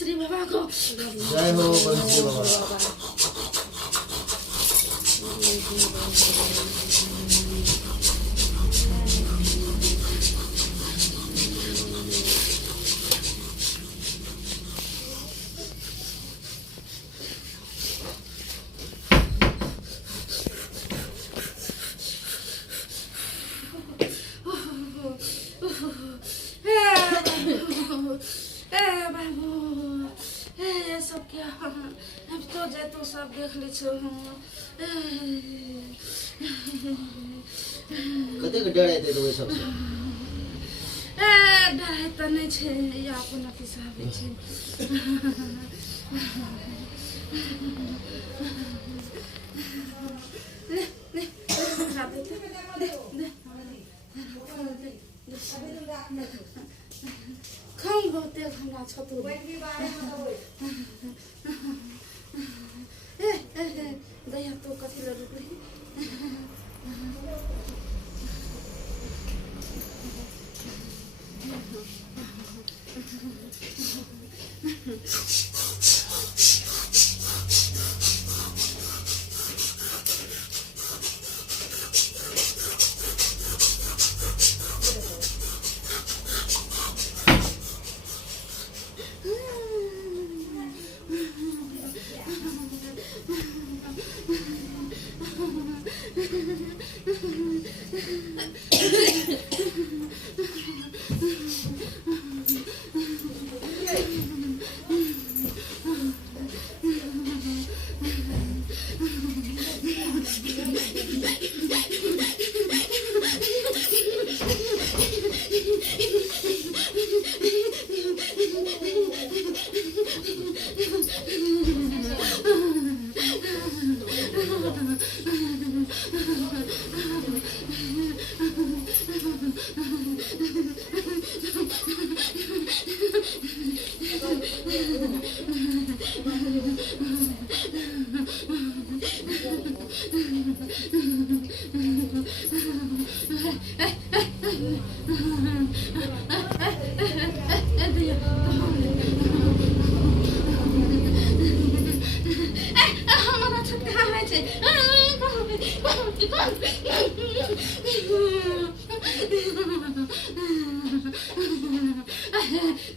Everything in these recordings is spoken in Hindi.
श्री बाबा को जय हो बंसी बाबा। सब क्या अब तो जे तो सब देख ले छो कते के डराय दे तो सब से डराय त नै छे या अपन अथि साहब छे ले ले खाऊ बहुते हमरा छतु दया तो कथी ल रुक रही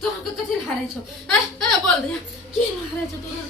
तोरा कथी हारै छौ बोल दे के हारै छौ तोरा